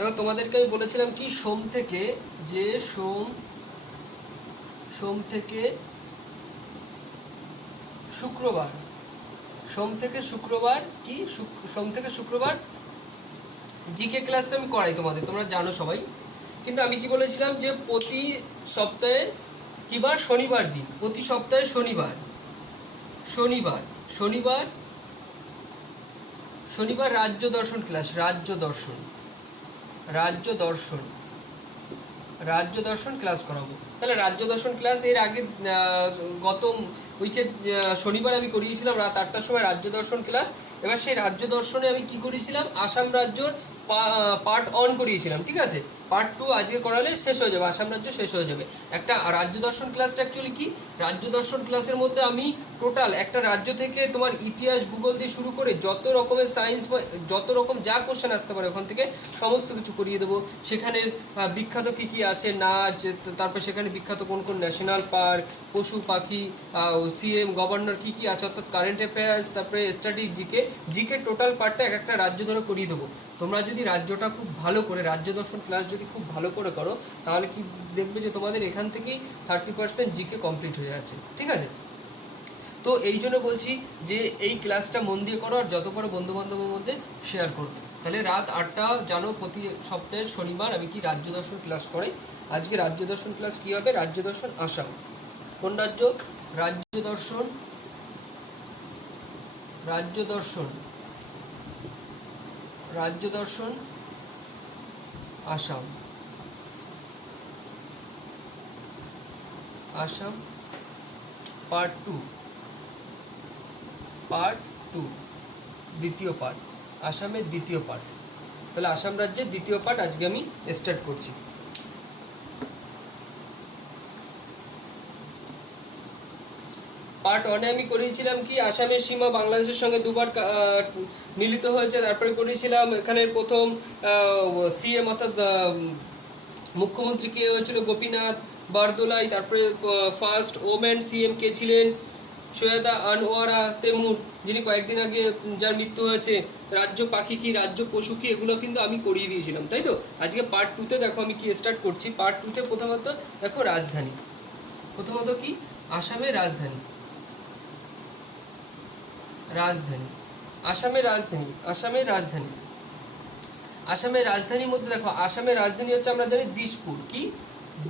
দেখো তোমাদেরকে আমি বলেছিলাম কি সোম থেকে শুক্রবার, সোম থেকে শুক্রবার জিকে ক্লাসটা আমি করাই তোমাদের, তোমরা জানো সবাই। কিন্তু আমি কি বলেছিলাম যে প্রতি সপ্তাহে কিবার শনিবার দিন, প্রতি সপ্তাহে শনিবার রাজ্য দর্শন ক্লাস, রাজ্য দর্শন ক্লাস করাবো। তাহলে রাজ্য দর্শন ক্লাস এর আগে গত উইকে শনিবার আমি করিয়েছিলাম রাত 8টার সময় রাজ্য দর্শন ক্লাস। এবার সেই রাজ্য দর্শনে আমি কি করেছিলাম, আসাম রাজ্যর পার্ট 1 করিয়েছিলাম, ঠিক আছে। পার্ট 2 আজকে করালে শেষ হয়ে যাবে, আসাম রাজ্য শেষ হয়ে যাবে। একটা রাজ্য দর্শন ক্লাসটা অ্যাকচুয়ালি কি, রাজ্য দর্শন ক্লাসের মধ্যে আমি টোটাল একটা রাজ্য থেকে তোমার ইতিহাস ভূগোল দিয়ে শুরু করে যত রকমের সায়েন্স বা যত রকম যা কোশ্চেন আসতে পারে ওখান থেকে সমস্ত কিছু করিয়ে দেবো। সেখানে বিখ্যাত কী কী আছে, নাচ, তারপর সেখানে বিখ্যাত কোন কোন ন্যাশনাল পার্ক, পশু পাখি, সিএম গভর্নর কী কী আছে, অর্থাৎ কারেন্ট অ্যাফেয়ার্স, তারপরে স্টাডি, জিকে টোটাল পার্টটা এক একটা রাজ্য ধরে করিয়ে দেবো। তোমরা যদি রাজ্যটা খুব ভালো করে, রাজ্য দর্শন ক্লাস যদি খুব ভালো করে করো, তাহলে কি দেখবে যে তোমাদের এখান থেকেই 30% জিকে কমপ্লিট হয়ে যাচ্ছে, ঠিক আছে। তো এই জন্য বলছি যে এই ক্লাসটা মন দিয়ে করো, আর যত পারো বন্ধু বান্ধবের মধ্যে শেয়ার করবে। তাহলে রাত 8টা জানো, প্রতি সপ্তাহের শনিবার আমি কি রাজ্য দর্শন ক্লাস করাই। আজকে রাজ্য দর্শন ক্লাস কি হবে, রাজ্য দর্শন আসাম। কোন রাজ্য, রাজ্য দর্শন আসাম, পার্ট 2, দ্বিতীয় পার্ট, আসামের দ্বিতীয় পার্ট। তাহলে আসাম রাজ্যের দ্বিতীয় পার্ট আজকে আমি স্টার্ট করছি। পার্ট 1-এ আমি করেছিলাম কি, আসামের সীমা বাংলাদেশের সঙ্গে দুবার মিলিত হয়েছে। তারপরে করেছিলাম এখানে প্রথম সিএম অর্থাৎ মুখ্যমন্ত্রী কে হয়েছিল, গোপীনাথ বারদোলাই। তারপরে ফার্স্ট ওমেন সিএম কে ছিলেন, সৈয়দা আনোয়ারা তেমুর, যিনি কয়েকদিন আগে যার মৃত্যু হয়েছে। রাজ্য পাখি কি, রাজ্য পশু কি, এগুলো কিন্তু আমি করিয়ে দিয়েছিলাম, তাই তো। আজকে পার্ট 2-তে দেখো আমি কি স্টার্ট করছি। পার্ট 2-তে প্রথমত দেখো রাজধানী, প্রথমত কি, আসামের রাজধানী, আসামের রাজধানীর মধ্যে দেখো, আসামের রাজধানী হচ্ছে আমরা জানি দিসপুর, কি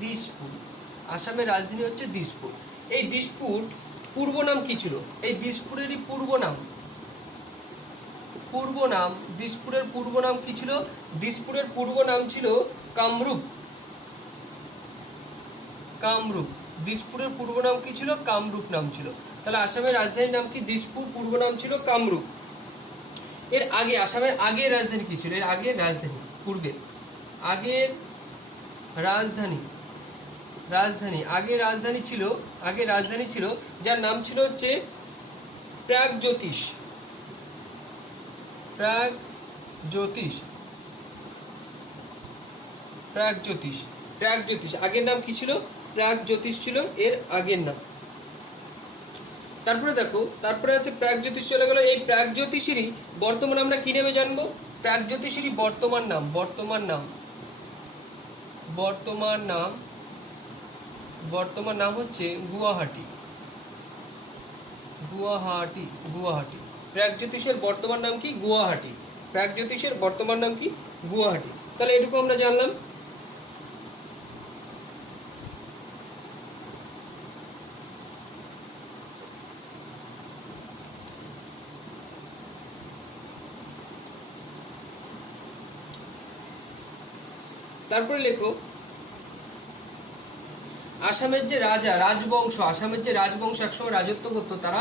দিসপুর, আসামের রাজধানী হচ্ছে দিসপুর। এই দিসপুর পূর্ব নাম কি ছিল, এই দিসপুরেরই পূর্ব নাম, দিসপুরের পূর্ব নাম কি ছিল, দিসপুরের পূর্ব নাম ছিল কামরূপ, দিসপুরের পূর্ব নাম কি ছিল, কামরূপ নাম ছিল। তাহলে আসামের রাজধানীর নাম কি, দিসপুর, পূর্ব নাম ছিল কামরূপ। এর আগে আসামের আগের রাজধানী কি ছিল, এর আগের রাজধানী, পূর্বের আগের রাজধানী ছিল যার নাম ছিল হচ্ছে প্রাগজ্যোতিষ। আগের নাম কি ছিল, প্রাগজ্যোতিষ ছিল এর আগের নাম। তারপরে দেখো, তারপরে আছে প্রাগজ্যোতিষ চলে গেল। এই প্রাগজ্যোতিষেরই বর্তমানে আমরা কি নামে জানবো, প্রাগজ্যোতিষেরই বর্তমান নাম হচ্ছে গুয়াহাটি। প্রাগজ্যোতিষের বর্তমান নাম কি, গুয়াহাটি। তাহলে এটুকু আমরা জানলাম। তারপরে লেখো, আসামের যে রাজবংশ একসময় রাজত্ব করতো, তারা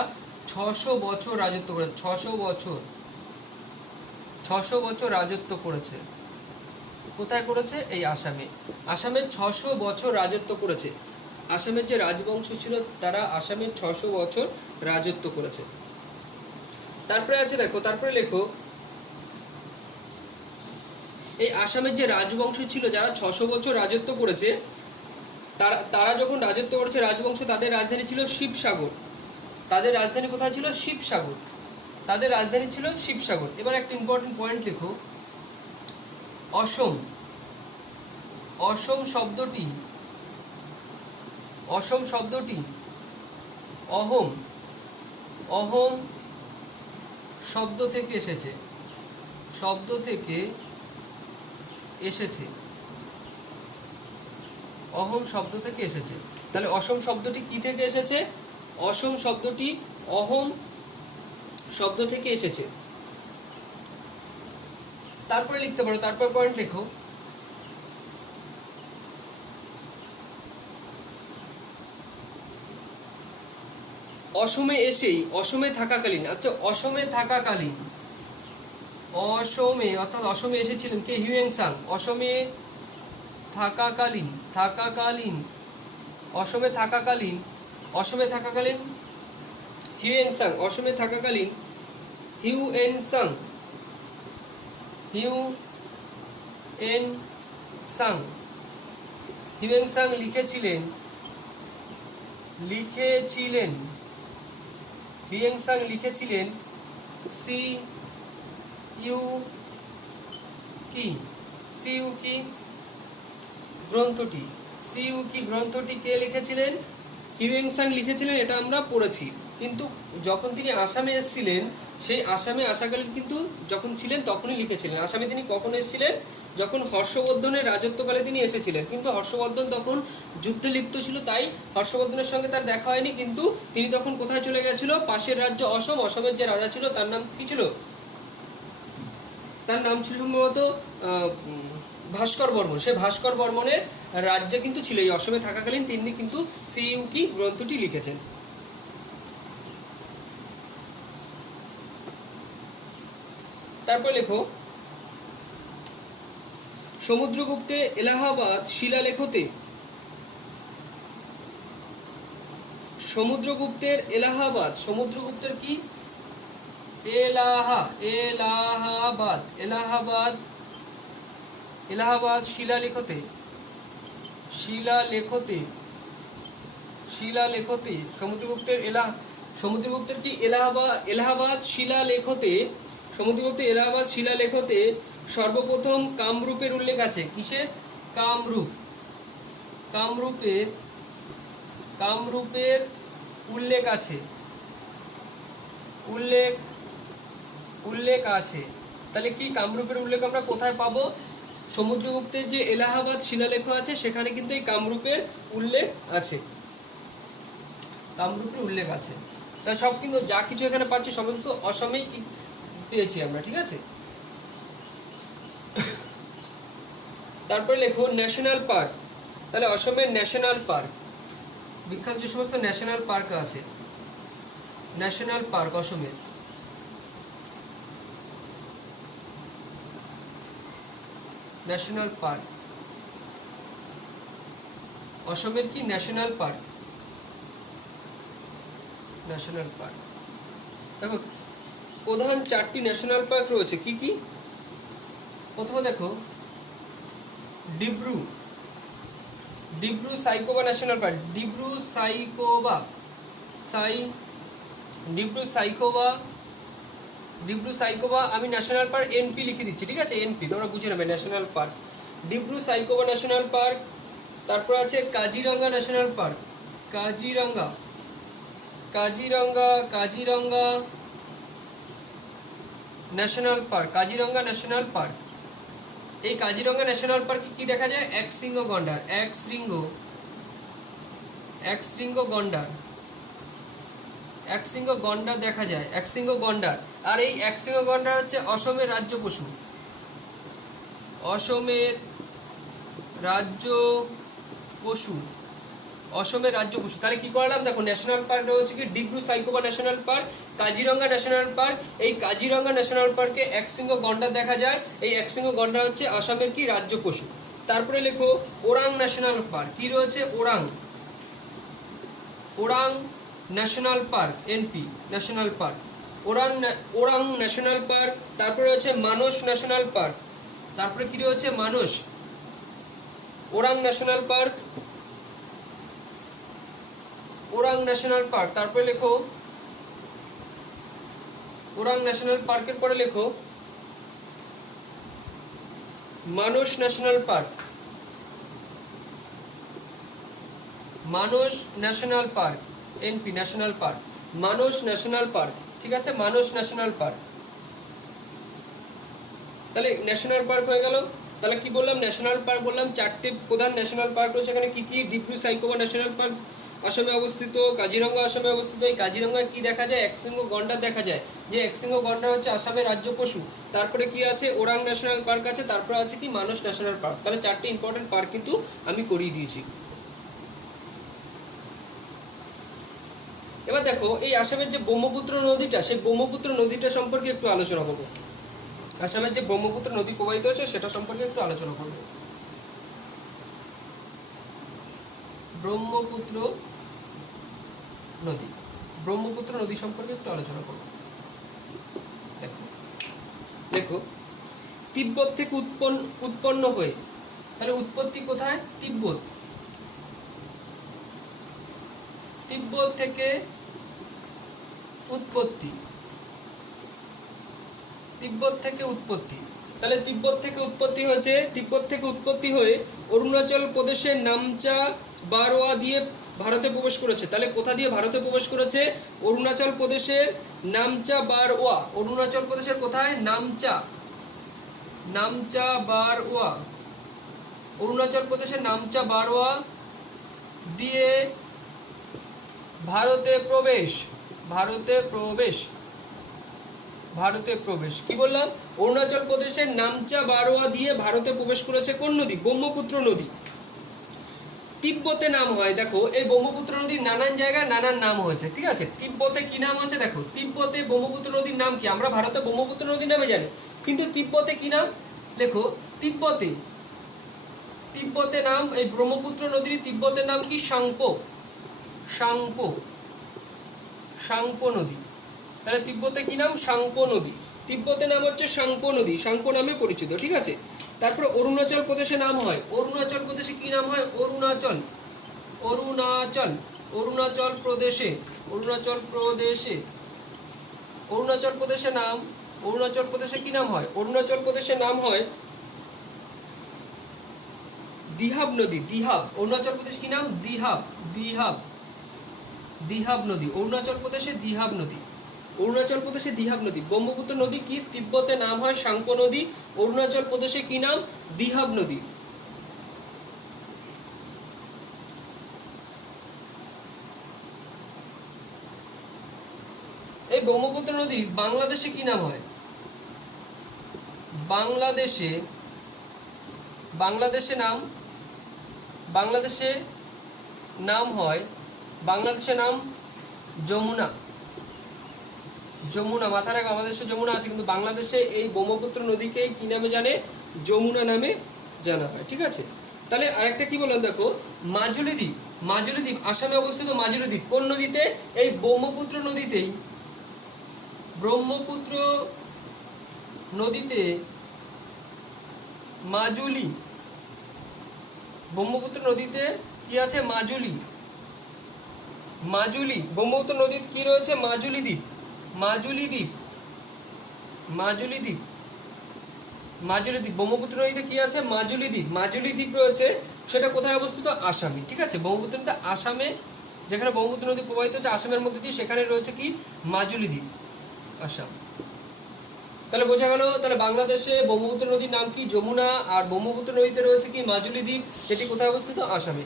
600 বছর রাজত্ব করেছে, 600 বছর রাজত্ব করেছে। কোথায় করেছে, এই আসামে। 600 বছর রাজত্ব করেছে। আসামের যে রাজবংশ ছিল তারা আসামে 600 বছর রাজত্ব করেছে। তারপরে আছে দেখো, তারপরে লেখো, এই আসামের যে রাজবংশ ছিল যারা 600 বছর রাজত্ব করেছে, তারা যখন রাজত্ব করেছে রাজবংশ, তাদের রাজধানী ছিল শিবসাগর। তাদের রাজধানী কোথায় ছিল, শিবসাগর। এবার একটা ইম্পর্টেন্ট পয়েন্ট লেখো, অসম অসম শব্দটি অসম শব্দটি অহম অহম শব্দ থেকে এসেছে শব্দ থেকে এসেছে অহম শব্দ থেকে এসেছে। তাহলে অসম শব্দটি কি থেকে এসেছে? অসম শব্দটি অহম শব্দ থেকে এসেছে। তারপরে লিখতে পারো, তারপর পয়েন্ট লেখো। অসমে এসেই, অসমে থাকাকালীন, আচ্ছা অসমে থাকাকালীন, অসমে অর্থাৎ অসমে এসেছিলেন কে? Hiuen Tsang. অসমে থাকাকালীন, থাকাকালীন, অসমে থাকাকালীন, অসমে থাকাকালীন হিউয়েন সাং, অসমে থাকাকালীন Hiuen Tsang, Hiuen Tsang, Hiuen Tsang লিখেছিলেন, লিখেছিলেন, হিউয়েন সাং লিখেছিলেন Si Yu Ki, Si Yu Ki গ্রন্থটি। সি ইউ কি গ্রন্থটি কে লিখেছিলেন? হিউয়েন সাং লিখেছিলেন, এটা আমরা পড়েছি। কিন্তু যখন তিনি আসামে এসেছিলেন, সেই আসামে আসাকালীন কিন্তু যখন ছিলেন তখনই লিখেছিলেন। আসামে তিনি কখন এসেছিলেন? যখন হর্ষবর্ধনের রাজত্বকালে তিনি এসেছিলেন। কিন্তু হর্ষবর্ধন তখন যুদ্ধে লিপ্ত ছিল, তাই হর্ষবর্ধনের সঙ্গে তার দেখা হয়নি। কিন্তু তিনি তখন কোথায় চলে গেছিল? পাশের রাজ্য অসম। অসমের যে রাজা ছিল তার নাম কি ছিল? তার নাম ছিল সম্ভবত ভাস্কর বর্মন। সে ভাস্কর বর্মনের রাজ্যে কিন্তু ছিল। এই অসমে থাকাকালীন তিনি কিন্তু সি ইউ কি গ্রন্থটি লিখেছেন। তারপর লেখো, সমুদ্রগুপ্তের এলাহাবাদ শিলালেখতে, সমুদ্রগুপ্তের এলাহাবাদ, সমুদ্রগুপ্তের কি? এলাহাবাদ, এলাহাবাদ, এলাহাবাদ শিলালেখতে, শিলালেখতে, শিলালেখতে সমুদ্রগুপ্তের সমুদ্রগুপ্তের কি? এলাহাবাদ শিলালেখতে, সমুদ্রগুপ্তের এলাহাবাদ শিলালেখতে সর্বপ্রথম কামরূপের উল্লেখ আছে। কিসের? কামরূপ, কামরূপের, কামরূপের উল্লেখ আছে, উল্লেখ, উল্লেখ আছে। তাহলে কি কামরূপের উল্লেখ আমরা কোথায় পাবো? সমুদ্রগুপ্তের যে এলাহাবাদ শিলালেখ আছে সেখানে কিন্তু এই কামরূপের উল্লেখ আছে, কামরূপের উল্লেখ আছে। তা সব কিন্তু যা কিছু এখানে পাচ্ছি সমস্ত অসমেই পেয়েছি আমরা, ঠিক আছে। তারপরে লেখো ন্যাশনাল পার্ক। তাহলে অসমের ন্যাশনাল পার্ক, বিখ্যাত যে সমস্ত ন্যাশনাল পার্ক আছে, ন্যাশনাল পার্ক অসমের, ন্যাশনাল পার্ক অসমের কি? National park, national park. দেখো প্রধান 4টি ন্যাশনাল পার্ক রয়েছে। কি কি? প্রথমে দেখো ডিব্রু, ডিব্রু সাইখোবা ন্যাশনাল পার্ক, ডিব্রু সাইখোবা, ডিব্রু সাইখোবা, ডিব্রু সাইখোবা আমি ন্যাশনাল পার্ক এনপি লিখে দিচ্ছি, ঠিক আছে। এনপি তোমরা বুঝে নেবে, national park Dibru Saikhowa national park. তারপর আছে Kaziranga national park, Kaziranga, Kaziranga, Kaziranga national park, Kaziranga national park. এই কাজিরাঙ্গা ন্যাশনাল পার্কে কি দেখা যায়? এক শৃঙ্গ গন্ডার, এক শৃঙ্গ, এক শৃঙ্গ গন্ডার, এক শৃঙ্গ গন্ডার দেখা যায়, এক শৃঙ্গ গন্ডার। আর এই এক শৃঙ্গ গন্ডার হচ্ছে অসমের রাজ্য পশু, অসমের রাজ্য পশু, অসমের রাজ্য পশু। তাহলে কি করলাম? দেখো ন্যাশনাল পার্ক রয়েছে কি? Dibru Saikhowa national park, Kaziranga national park. এই কাজিরাঙ্গা ন্যাশনাল পার্কে একশৃঙ্গ গন্ডার দেখা যায়। এই একশৃঙ্গ গন্ডার হচ্ছে আসামের কি? রাজ্য পশু। তারপরে লেখো ওরাং ন্যাশনাল পার্ক। কি রয়েছে? Orang, Orang national park, NP national park, Orang, Orang national park. তারপরে রয়েছে মানস ন্যাশনাল পার্ক। তারপরে কি রয়েছে? Manas, Orang national park, Orang national park. তারপরে লেখো ওরাং ন্যাশনাল পার্কের পরে লেখো Manas national park, Manas national park, NP national park, Manas national park, ঠিক আছে, মানস ন্যাশনাল পার্ক। তাহলে ন্যাশনাল পার্ক হয়ে গেল। তাহলে কি বললাম, ন্যাশনাল পার্ক বললাম, চারটে প্রধান ন্যাশনাল পার্ক রয়েছে এখানে। কি কি? ডিব্রু সাইখোমা ন্যাশনাল পার্ক আসামে অবস্থিত, কাজিরঙ্গা আসামে অবস্থিত। এই কাজিরঙ্গায় কি দেখা যায়? একশৃঙ্গ গন্ডার দেখা যায়, যে একশৃঙ্গ গন্ডার হচ্ছে আসামের রাজ্য পশু। তারপরে কি আছে? ওরাং ন্যাশনাল পার্ক আছে, তারপরে আছে কি? মানস ন্যাশনাল পার্ক। তাহলে চারটে ইম্পর্টেন্ট পার্ক কিন্তু আমি করিয়ে দিয়েছি। এবার দেখো, এই আসামের যে ব্রহ্মপুত্র নদীটা, সেই ব্রহ্মপুত্র নদীটা সম্পর্কে একটু আলোচনা করবো। আসামের যে ব্রহ্মপুত্র নদী প্রবাহিত হচ্ছে সেটা সম্পর্কে একটু আলোচনা করব। ব্রহ্মপুত্র নদী, ব্রহ্মপুত্র নদী সম্পর্কে একটু আলোচনা করব। দেখো দেখো, তিব্বত থেকে উৎপন্ন হয়ে, তাহলে উৎপত্তি কোথায়? তিব্বত। তিব্বত থেকে উৎপত্তি, তিব্বত থেকে উৎপত্তি। তাহলে তিব্বত থেকে উৎপত্তি হয়েছে, তিব্বত থেকে উৎপত্তি হয়ে অরুণাচল প্রদেশের নামচা বারোয়া দিয়ে ভারতে প্রবেশ করেছে। তাহলে কোথা দিয়ে ভারতে প্রবেশ করেছে? অরুণাচল প্রদেশের নামচা বারওয়া। অরুণাচল প্রদেশের কোথায়? নামচা, নামচা বারওয়া। অরুণাচল প্রদেশের নামচা বারওয়া দিয়ে ভারতে প্রবেশ, ভারতে প্রবেশ, ভারতে প্রবেশ। কি বললাম? অরুণাচল প্রদেশের নামচা বারোয়া দিয়ে ভারতে প্রবেশ করেছে কোন নদী? ব্রহ্মপুত্র নদী। তিব্বতে নাম হয়, দেখো এই ব্রহ্মপুত্র নদীর নানান জায়গায় নানান নাম হয়েছে, ঠিক আছে। তিব্বতে কি নাম আছে? দেখো তিব্বতে ব্রহ্মপুত্র নদীর নাম কি? আমরা ভারতে ব্রহ্মপুত্র নদীর নামে জানি, কিন্তু তিব্বতে কি নাম? দেখো তিব্বতে, তিব্বতে নাম, এই ব্রহ্মপুত্র নদীর তিব্বতের নাম কি? সাংপো, সাংপো, সাংপো নদী। তাহলে তিব্বতে কি নাম? সাংপো নদী। তিব্বতে নাম হচ্ছে সাংপো নদী, সাংপো নামে পরিচিত, ঠিক আছে। তারপর অরুণাচল প্রদেশে নাম হয়, অরুণাচল প্রদেশে কি নাম হয়? অরুণাচল, অরুণাচল, অরুণাচল প্রদেশে, অরুণাচল প্রদেশে, অরুণাচল প্রদেশে নাম, অরুণাচল প্রদেশে কি নাম হয়? অরুণাচল প্রদেশে নাম হয় দিহাব নদী, দিহাব। অরুণাচল প্রদেশ কি নাম? দিহাব, দিহাব, দিহাব নদী। অরুণাচল প্রদেশে দিহাব নদী, অরুণাচল প্রদেশে দিহাব নদী। ব্রহ্মপুত্র নদী কি? তিব্বতে নাম হয় সাংপো নদী, অরুণাচল প্রদেশে কি নাম? দিহাব নদী। এই ব্রহ্মপুত্র নদী বাংলাদেশে কি নাম হয়? বাংলাদেশে, বাংলাদেশে নাম, বাংলাদেশে নাম হয়, বাংলাদেশে নাম যমুনা, যমুনা। মাথায় রাখো, আমাদের দেশে যমুনা আছে, কিন্তু বাংলাদেশে এই ব্রহ্মপুত্র নদীকে কি নামে জানে? যমুনা নামে জানা হয়, ঠিক আছে। তাহলে আরেকটা কি বললাম, দেখো মাজুলি দ্বীপ, মাজুলি দ্বীপ আসামে অবস্থিত। মাজুলি দ্বীপ কোন নদীতে? এই ব্রহ্মপুত্র নদীতেই, ব্রহ্মপুত্র নদীতে মাজুলি, ব্রহ্মপুত্র নদীতে কি আছে? মাজুলি, মাজুলি। ব্রহ্মপুত্র নদীতে কি রয়েছে? মাজুলি দ্বীপ, মাজুলি দ্বীপ, মাজুলি দ্বীপ, মাজুলি দ্বীপ। ব্রহ্মপুত্র নদীতে কি আছে? মাজুলি দ্বীপ, মাজুলি দ্বীপ রয়েছে। সেটা কোথায় অবস্থিত? আসামে, ঠিক আছে। ব্রহ্মপুত্র নদীতে আসামে, যেখানে ব্রহ্মপুত্র নদী প্রবাহিত হচ্ছে আসামের মধ্যে দিয়ে, সেখানে রয়েছে কি? মাজুলি দ্বীপ, আসাম। তাহলে বোঝা গেল, তাহলে বাংলাদেশে ব্রহ্মপুত্র নদীর নাম কি? যমুনা, আর ব্রহ্মপুত্র নদীতে রয়েছে কি? মাজুলি দ্বীপ, যেটি কোথায় অবস্থিত? আসামে।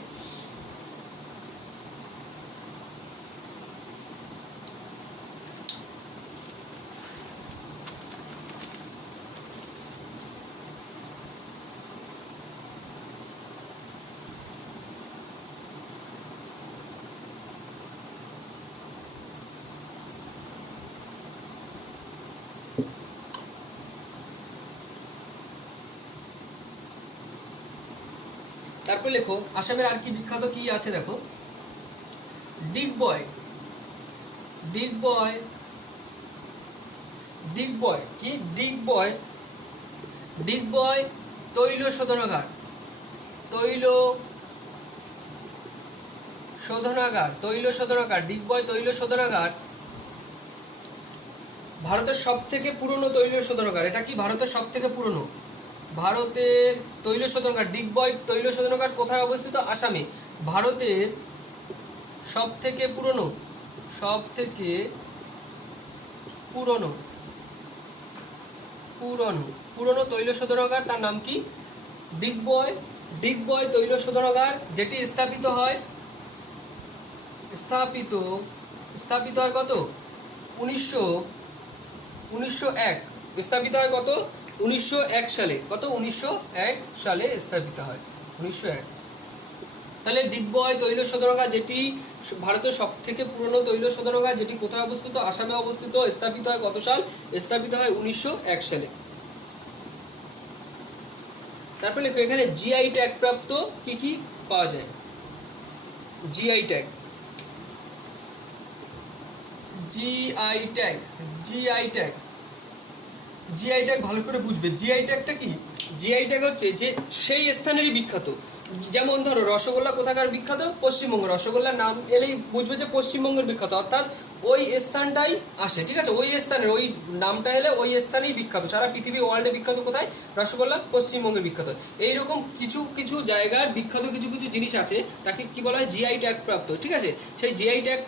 তারপর লেখো আসামের আর কি বিখ্যাত কি আছে, দেখো ডিগবয়, ডিগবয়, ডিগবয় কি? ডিগবয়, ডিগবয় তৈল শোধনাগার, তৈল শোধনাগার, তৈল শোধনাগার, ডিগবয় তৈল শোধনাগার ভারতের সব থেকে পুরনো তৈল শোধনাগার। এটা কি? ভারতের সব থেকে পুরনো, ভারতের তৈল শোধনাগার। ডিগবয় তৈল শোধনাগার কোথায় অবস্থিত? আসামে। ভারতের সব থেকে পুরনো, সব থেকে পুরনো পুরনো পুরনো তৈল শোধনাগার, তার নাম কি? ডিগবয়। ডিগবয় তৈল শোধনাগার, যেটি স্থাপিত হয় স্থাপিত হয় কত? 1901। স্থাপিত হয় কত? 1901 সালে। কত? 1901 সালে স্থাপিত হয়, 1901। তাহলে ডিগবয় তৈল শোধনাগার, যেটি ভারতের সব থেকে পুরনো তৈল শোধনাগার, যেটি কোথায় অবস্থিত? আসামে অবস্থিত। স্থাপিত হয় কত সাল? স্থাপিত হয় 1901 সালে। তারপরে লেখো এখানে জিআই ট্যাগ প্রাপ্ত কি কি পাওয়া যায়। GI tag, GI tag, GI tag, GI tag ভালো করে বুঝবে। জিআই ট্যাগটা কি? জিআই ট্যাগ হচ্ছে যে সেই স্থানেরই বিখ্যাত। যেমন ধরো রসগোল্লা কোথাকার বিখ্যাত? পশ্চিমবঙ্গ। রসগোল্লার নাম এলেই বুঝবে যে পশ্চিমবঙ্গের বিখ্যাত, অর্থাৎ ওই স্থানটাই আসে, ঠিক আছে? ওই স্থানের ওই নামটা এলে ওই স্থানেই বিখ্যাত। সারা পৃথিবী ওয়ার্ল্ডে বিখ্যাত কোথায়? রসগোল্লা পশ্চিমবঙ্গে বিখ্যাত। এইরকম কিছু কিছু জায়গার বিখ্যাত কিছু কিছু জিনিস আছে, তাকে কি বলা হয়? জিআই ট্যাগ প্রাপ্ত, ঠিক আছে? সেই জিআই ট্যাগ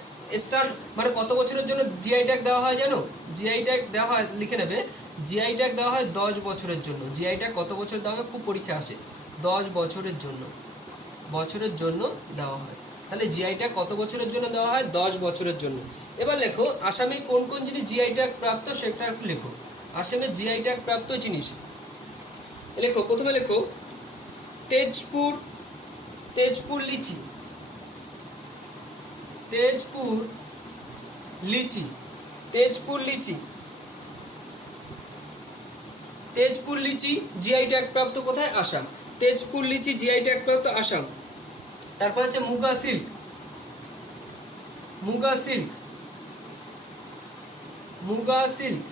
স্টার মানে কত বছরের জন্য জিআই ট্যাগ দেওয়া হয় জানো? জিআই ট্যাগ দেওয়া হয়, লিখে নেবে, জিআই ট্যাগ দেওয়া হয় 10 বছরের জন্য। জিআই ট্যাগ কত বছর দেওয়া হয়? খুব পরীক্ষা আসে। 10 বছরের জন্য, বছরের জন্য দেওয়া হয়। তাহলে জিআই ট্যাগ কত বছরের জন্য দেওয়া হয়? 10 বছরের জন্য। এবার লেখো আসামে কোন কোন জিনিস জিআই ট্যাগ প্রাপ্ত সেটা একটু লেখো। আসামে জিআই ট্যাগ প্রাপ্ত জিনিস লেখো। প্রথমে লেখো তেজপুর, তেজপুর লিচি, তেজপুর লিচি, তেজপুর লিচি, তেজপুর লিচি জিআই ট্যাগ প্রাপ্ত কোথায়? আসাম। তেজপুর লিচি জিআই ট্যাগ প্রাপ্ত আসাম। তারপর আছে muga silk, muga silk, muga silk,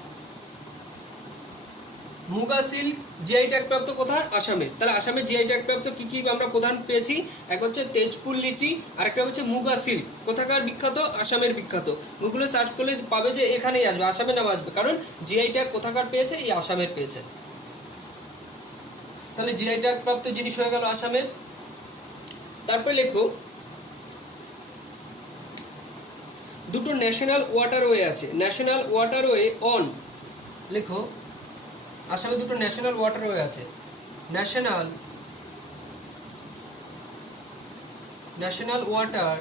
muga silk GI tag প্রাপ্ত কোথায়? আসামে। তাহলে আসামে জিআই ট্যাগ প্রাপ্ত কি কি আমরা প্রধান পেয়েছি? এক হচ্ছে তেজপুর লিচি, আর একটা হচ্ছে মুগা সিল্ক। কোথাকার বিখ্যাত? আসামের বিখ্যাত। গুগলে সার্চ করলে পাবে যে এখানেই আসবে, আসামে নাম আসবে, কারণ জিআই ট্যাগ কোথাকার পেয়েছে? এই আসামের পেয়েছে। তাহলে জিআই ট্যাগ প্রাপ্ত জিনিস হয়ে গেল আসামের। তারপরে লেখো দুটো ন্যাশনাল ওয়াটারওয়ে আছে। ন্যাশনাল ওয়াটারওয়ে অন, লেখো আসামে দুটো ন্যাশনাল ওয়াটারওয়ে আছে। National, national water,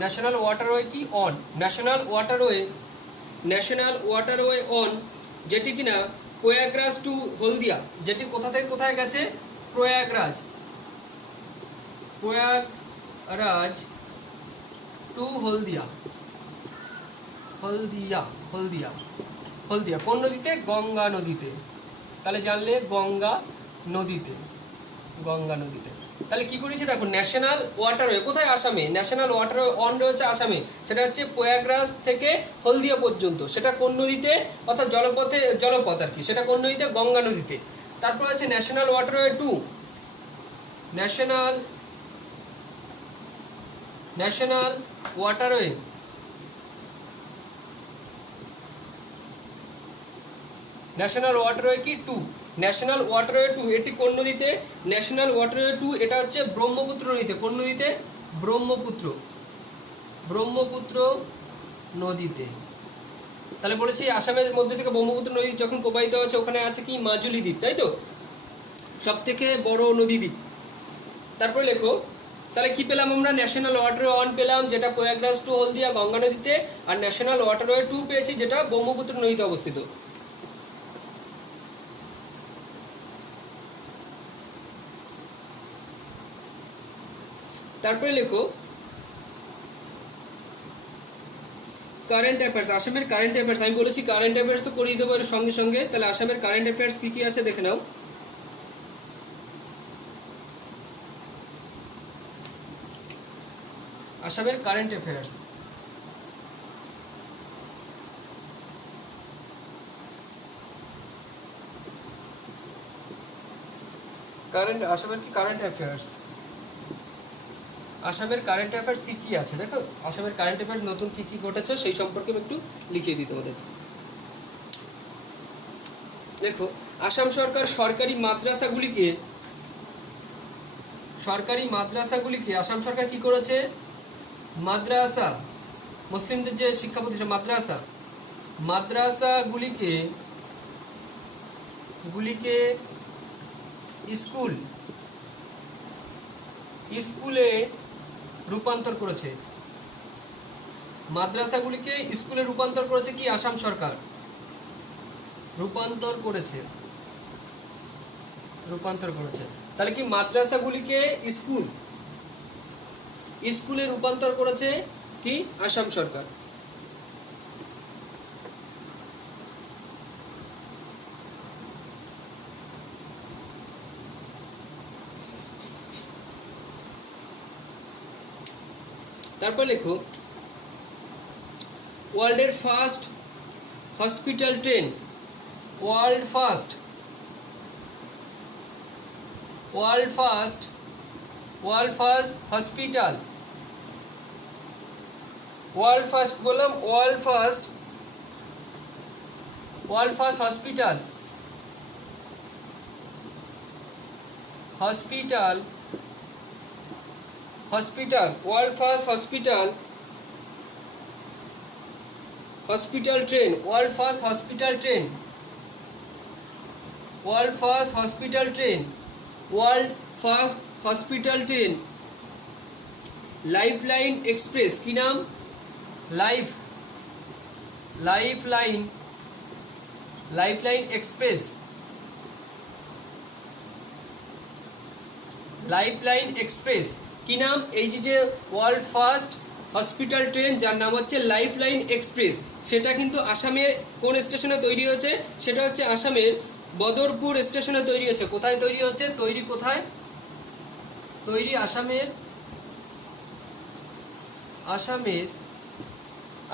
national waterway কি? One. National waterway, national waterway one, যেটি কিনা প্রয়াগরাজ টু হলদিয়া, যেটি কোথা থেকে কোথায় গেছে? প্রয়াগরাজ, প্রয়াগরাজ টু হলদিয়া, হলদিয়া, হলদিয়া, হলদিয়া কোন নদীতে? গঙ্গা নদীতে। তাহলে জানলে গঙ্গা নদীতে, গঙ্গা নদীতে। তাহলে কি করেছে দেখো, ন্যাশনাল ওয়াটারওয়ে কোথায়? আসামে। ন্যাশনাল ওয়াটারওয়ে অন রয়েছে আসামে, সেটা হচ্ছে প্রয়াগরাজ থেকে হলদিয়া পর্যন্ত। সেটা কোন নদীতে? অর্থাৎ জলপথে, জলপথ আর কি। সেটা কোন নদীতে? গঙ্গা নদীতে। তারপর আছে national waterway two, national, national waterway, national waterway কি? টু। ন্যাশনাল ওয়াটারওয়ে টু, এটি কোন নদীতে? ন্যাশনাল ওয়াটারওয়ে টু এটা হচ্ছে ব্রহ্মপুত্র নদীতে। কোন নদীতে? ব্রহ্মপুত্র, ব্রহ্মপুত্র নদীতে। তাহলে বলেছি আসামের মধ্যে থেকে ব্রহ্মপুত্র নদী যখন প্রবাহিত হচ্ছে, ওখানে আছে কি? মাজুলি দ্বীপ, তাই তো? সব থেকে বড় নদী দ্বীপ। তারপরে লেখো, তাহলে কি পেলাম আমরা? ন্যাশনাল ওয়াটারওয়ে ওয়ান পেলাম, যেটা প্রয়াগরাজ টু হলদিয়া গঙ্গা নদীতে, আর ন্যাশনাল ওয়াটারওয়ে টু পেয়েছি, যেটা ব্রহ্মপুত্র নদীতে অবস্থিত। তারপরে লেখো কারেন্ট অ্যাফেয়ার্স। আসামের কারেন্ট অ্যাফেয়ার্স, আমি বলেছি কারেন্ট অ্যাফেয়ার্স তো করিয়ে দেবো এর সঙ্গে সঙ্গে। তাহলে আসামের কারেন্ট অ্যাফেয়ার্স কি কি আছে দেখে নাও। আসামের কারেন্ট অ্যাফেয়ার্স, কারেন্ট, আসামের কি কারেন্ট অ্যাফেয়ার্স, আসামের কারেন্ট অ্যাফেয়ার্স কি কি আছে দেখো। আসামের কারেন্ট অ্যাফেয়ার্স নতুন কি কি ঘটেছে সেই সম্পর্কে আমি একটু লিখিয়ে দিই তোমাদের। দেখো আসাম সরকার সরকারি মাদ্রাসাগুলিকে, সরকারি মাদ্রাসাগুলিকে আসাম সরকার কি করেছে? মাদ্রাসা, মুসলিমদের যে শিক্ষা প্রতিষ্ঠান মাদ্রাসাগুলিকে স্কুলে রূপান্তর করেছে। মাদ্রাসাগুলিকে স্কুলে রূপান্তর করেছে কি? আসাম সরকার রূপান্তর করেছে। তাহলে কি মাদ্রাসাগুলিকে স্কুলে রূপান্তর করেছে কি? আসাম সরকার। তারপর লেখো ওয়ার্ল্ডের first hospital train, world first hospital, world first বললাম, world first hospital, world first hospital train, world first hospital train, Lifeline Express, কি নাম? লাইফলাইন এক্সপ্রেস, কি নাম? এই যে ওয়ার্ল্ড ফার্স্ট হসপিটাল ট্রেন যার নাম হচ্ছে লাইফলাইন এক্সপ্রেস, সেটা কিন্তু আসামের কোন স্টেশনে তৈরি হয়েছে? সেটা হচ্ছে আসামের বদরপুর স্টেশনে তৈরি হয়েছে। কোথায় তৈরি হচ্ছে? কোথায় তৈরি?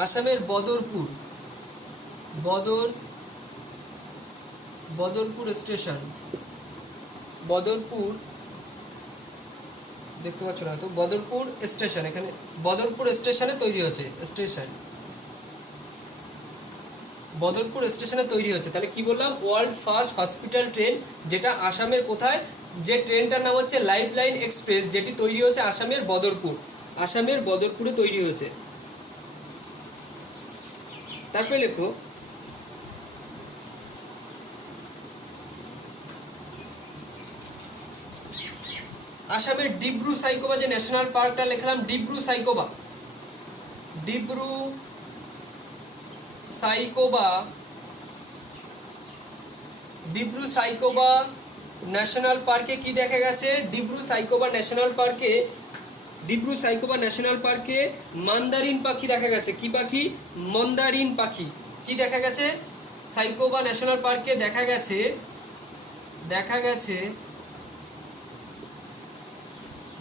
আসামের বদরপুর স্টেশন, দেখতে পাচ্ছ না তো? বদরপুর স্টেশন, এখানে বদরপুর স্টেশনে তৈরি হচ্ছে, বদরপুর স্টেশনে তৈরি হচ্ছে। তাহলে কি বললাম? ওয়ার্ল্ড ফার্স্ট হসপিটাল ট্রেন, যেটা আসামের কোথায়? যে ট্রেনটার নাম হচ্ছে লাইফলাইন এক্সপ্রেস, যেটি তৈরি হচ্ছে আসামের বদরপুরে তৈরি হয়েছে। তারপরে লেখো আসামের ডিব্রু সাইখোবা যে ন্যাশনাল পার্কটা লিখলাম, ডিব্রু সাইখোবা ন্যাশনাল পার্কে কি দেখা গেছে? ডিব্রু সাইখোবা ন্যাশনাল পার্কে মন্দারিন পাখি দেখা গেছে। কি পাখি? মন্দারিন পাখি। কি দেখা গেছে? সাইখোবা ন্যাশনাল পার্কে দেখা গেছে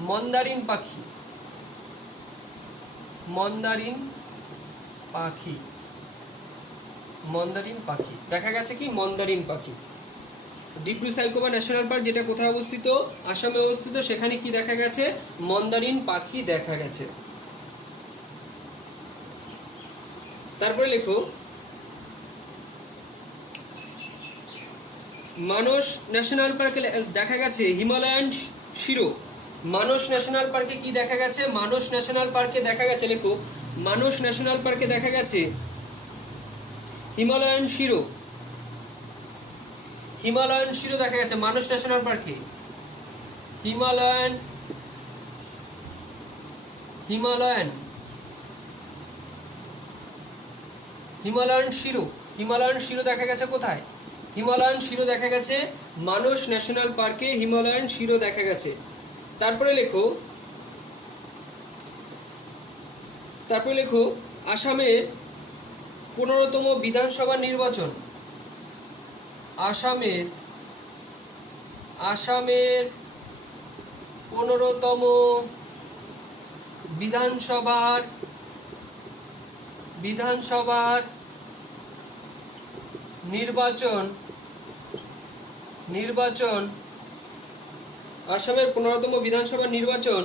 মন্দারিন পাখি দেখা গেছে। কি? মন্দারিন পাখি। ডিব্রু সাইখোবা ন্যাশনাল পার্ক যেটা কোথায় অবস্থিত? আসামে অবস্থিত। সেখানে কি দেখা গেছে? মন্দারিন পাখি দেখা গেছে। তারপরে লেখো মানস ন্যাশনাল পার্কে দেখা গেছে হিমালয়ান শিরো। মানস ন্যাশনাল পার্কে কি দেখা গেছে? মানস ন্যাশনাল পার্কে দেখা গেছে, লেখো মানস ন্যাশনাল পার্কে দেখা গেছে হিমালয়ান শিরো দেখা গেছে মানস ন্যাশনাল পার্কে। হিমালয়ান শিরো দেখা গেছে কোথায়? হিমালয়ান শিরো দেখা গেছে মানস ন্যাশনাল পার্কে, হিমালয়ান শিরো দেখা গেছে। তারপরে লেখো আসামের 15তম বিধানসভা নির্বাচন। আসামের 15তম বিধানসভার নির্বাচন আসামের 15তম বিধানসভা নির্বাচন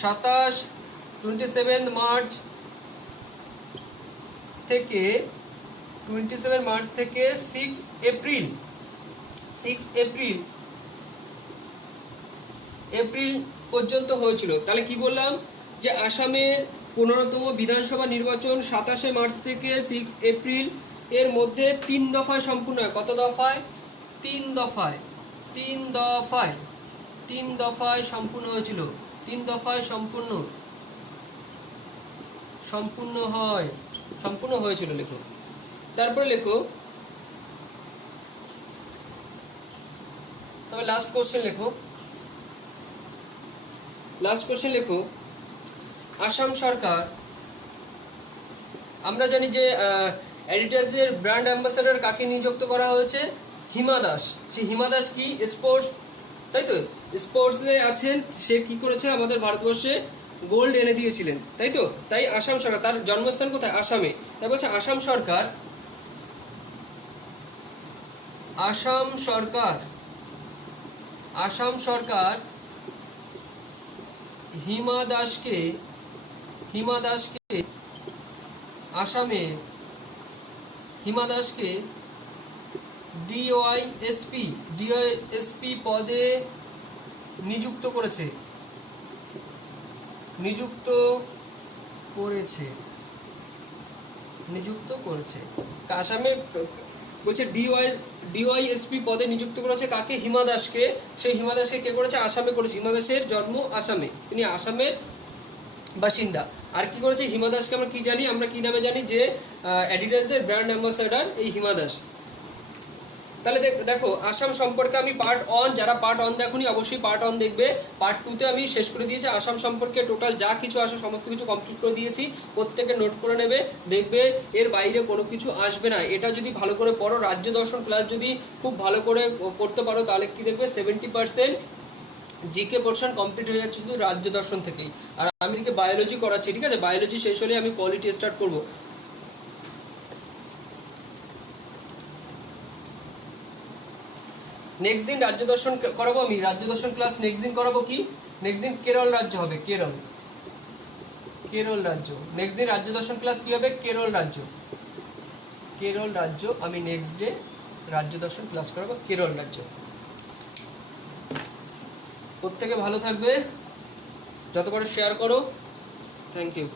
27 মার্চ থেকে 6 এপ্রিল এপ্রিল পর্যন্ত হয়েছিল। তাহলে কি বললাম যে আসামের 15তম বিধানসভা নির্বাচন 27 মার্চ থেকে 6 এপ্রিল এর মধ্যে 3 দফায় সম্পূর্ণ হয়। কত দফায়? 3 দফায়। 3 দফায় 3 দফায় সম্পূর্ণ হয়েছিল। 3 দফায় সম্পূর্ণ হয়েছিল লেখো। তারপরে লেখো, তবে লাস্ট কোশ্চেন লেখো। আসাম সরকার, আমরা জানি যে অ্যাডিডাসের ব্র্যান্ড অ্যাম্বাসেডর কাকে নিযুক্ত করা হয়েছে? হিমা দাস। সেই হিমা দাস কি স্পোর্টস, তাই তো? স্পোর্টসে আছেন, সে কি করেছে আমাদের ভারতবর্ষে গোল্ড এনে দিয়েছিলেন, তাই তো? তাই আসাম সরকার, তার জন্মস্থান কোথায়? আসামে। তাই বলছে আসাম সরকার হিমা দাসকে আসামে ডিওয়াইএসপি পদে নিযুক্ত করেছে। আসামে বলছে ডিওয়াইএসপি পদে নিযুক্ত করেছে কাকে? হিমা দাসকে। সেই হিমা দাসকে কে করেছে? আসামে করেছে। হিমা দাসের জন্ম আসামে, তিনি আসামের বাসিন্দা। আর কি করেছে হিমা দাসকে? আমরা কি জানি, আমরা কি নামে জানি? যে অ্যাডিডাসের ব্র্যান্ড অ্যাম্বাসেডর এই হিমা দাস। তাহলে দেখো আসাম সম্পর্কে আমি পার্ট 1, যারা পার্ট 1 দেখোনি অবশ্যই পার্ট 1 দেখবে। পার্ট 2তে আমি শেষ করে দিয়েছি আসাম সম্পর্কে টোটাল যা কিছু আসে সমস্ত কিছু কমপ্লিট করে দিয়েছি। প্রত্যেকে নোট করে নেবে, দেখবে এর বাইরে কোনো কিছু আসবে না। এটা যদি ভালো করে পড়ো, রাজ্য দর্শন ক্লাস যদি খুব ভালো করে করতে পারো, তাহলে কি দেখবে 70% জিকে পোর্শন কমপ্লিট হয়ে যাচ্ছে শুধু রাজ্য দর্শন থেকেই। আর আমি এদিকে বায়োলজি করাচ্ছি, ঠিক আছে? বায়োলজি শেষ হলে আমি পলিটি স্টার্ট করব। নেক্সট দিন রাজ্য দর্শন করাবো আমি। রাজ্য দর্শন ক্লাস নেক্সট দিন করাবো কি? নেক্সট দিন কেরল রাজ্য হবে, কেরল রাজ্য। নেক্সট দিন রাজ্য দর্শন ক্লাস কি হবে? কেরল রাজ্য। আমি নেক্সট ডে রাজ্য দর্শন ক্লাস করাবো কেরল রাজ্য। প্রত্যেকে ভালো থাকবে, যত পারো শেয়ার করো। Thank you.